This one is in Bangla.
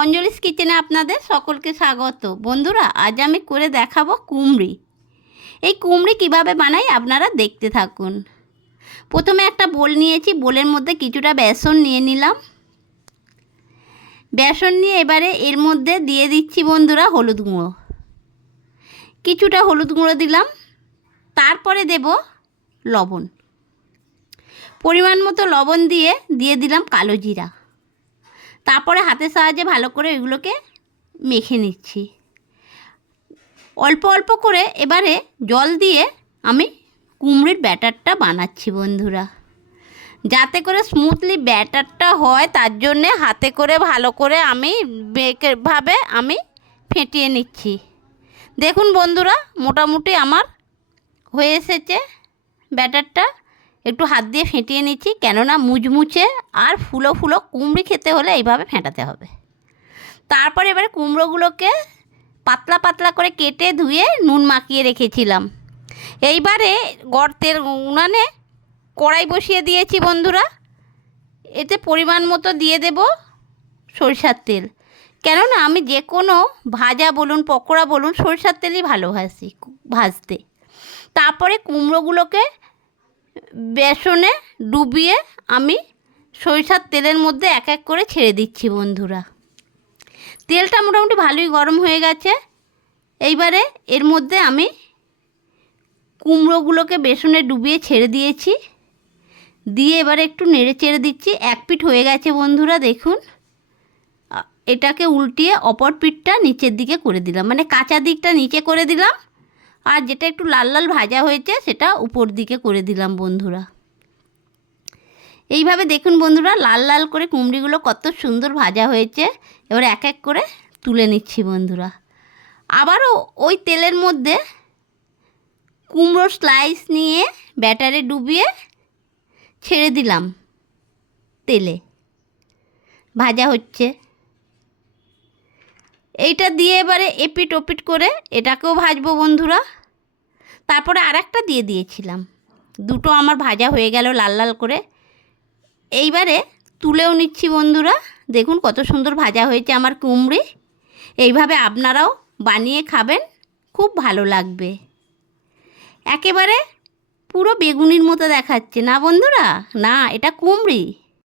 অঞ্জলিস কিচেনে আপনাদের সকলকে স্বাগত। বন্ধুরা, আজ আমি করে দেখাবো কুমড়ি। এই কুমড়ি কিভাবে বানাই আপনারা দেখতে থাকুন। প্রথমে একটা বোল নিয়েছি, বোলের মধ্যে কিছুটা বেসন নিয়ে নিলাম। বেসন নিয়ে এবারে এর মধ্যে দিয়ে দিচ্ছি বন্ধুরা হলুদ গুঁড়ো, কিছুটা হলুদ গুঁড়ো দিলাম। তারপরে দেব লবণ, পরিমাণ মতো লবণ দিয়ে দিলাম কালো জিরা। তারপরে হাতের সাহায্যে ভালো করে এগুলোকে মেখে নিচ্ছি। অল্প অল্প করে এবারে জল দিয়ে আমি কুমড়ির ব্যাটারটা বানাচ্ছি বন্ধুরা, যাতে করে স্মুথলি ব্যাটারটা হয় তার জন্যে হাতে করে ভালো করে আমি ফেটিয়ে নিচ্ছি। দেখুন বন্ধুরা, মোটামুটি আমার হয়ে এসেছে ব্যাটারটা। একটু হাত দিয়ে ফেটিয়ে নিচ্ছি, কেননা মুচমুচে আর ফুলো ফুলো কুমড়ি খেতে হলে এইভাবে ফেটাতে হবে। তারপর এবারে কুমড়োগুলোকে পাতলা পাতলা করে কেটে ধুয়ে নুন মাখিয়ে রেখেছিলাম। এইবারে গর্তের উনানে কড়াই বসিয়ে দিয়েছি বন্ধুরা। এতে পরিমাণ মতো দিয়ে দেব সরিষার তেল, কেননা আমি যে কোনো ভাজা বলুন পকোড়া বলুন সরিষার তেলই ভালোবাসি ভাজতে। তারপরে কুমড়োগুলোকে বেসনে ডুবিয়ে আমি সরিষার তেলের মধ্যে এক এক করে ছেড়ে দিচ্ছি বন্ধুরা। তেলটা মোটামুটি ভালোই গরম হয়ে গেছে। এইবারে এর মধ্যে আমি কুমড়োগুলোকে বেসনে ডুবিয়ে ছেড়ে দিয়েছি, দিয়ে এবারে একটু নেড়ে চেড়ে দিচ্ছি। এক পিঠ হয়ে গেছে বন্ধুরা, দেখুন। এটাকে উল্টিয়ে অপর পিঠটা নিচের দিকে করে দিলাম, মানে কাঁচা দিকটা নিচে করে দিলাম, আর যেটা একটু লাল লাল ভাজা হয়েছে সেটা উপর দিকে করে দিলাম বন্ধুরা। এইভাবে দেখুন বন্ধুরা, লাল লাল করে কুমড়িগুলো কত সুন্দর ভাজা হয়েছে। এবার এক এক করে তুলে নিচ্ছি বন্ধুরা। আবারও ওই তেলের মধ্যে কুমড়োর স্লাইস নিয়ে ব্যাটারে ডুবিয়ে ছেড়ে দিলাম, তেলে ভাজা হচ্ছে। এইটা দিয়ে এবারে এপিট ওপিট করে এটাকেও ভাজবো বন্ধুরা। তারপরে আরেকটা দিয়ে দিয়েছিলাম, দুটো আমার ভাজা হয়ে গেল লাল লাল করে। এইবারে তুলেও নিচ্ছি বন্ধুরা। দেখুন কত সুন্দর ভাজা হয়েছে আমার কুমড়ি। এইভাবে আপনারাও বানিয়ে খাবেন, খুব ভালো লাগবে। একেবারে পুরো বেগুনির মতো দেখাচ্ছে না বন্ধুরা? না, এটা কুমড়ি।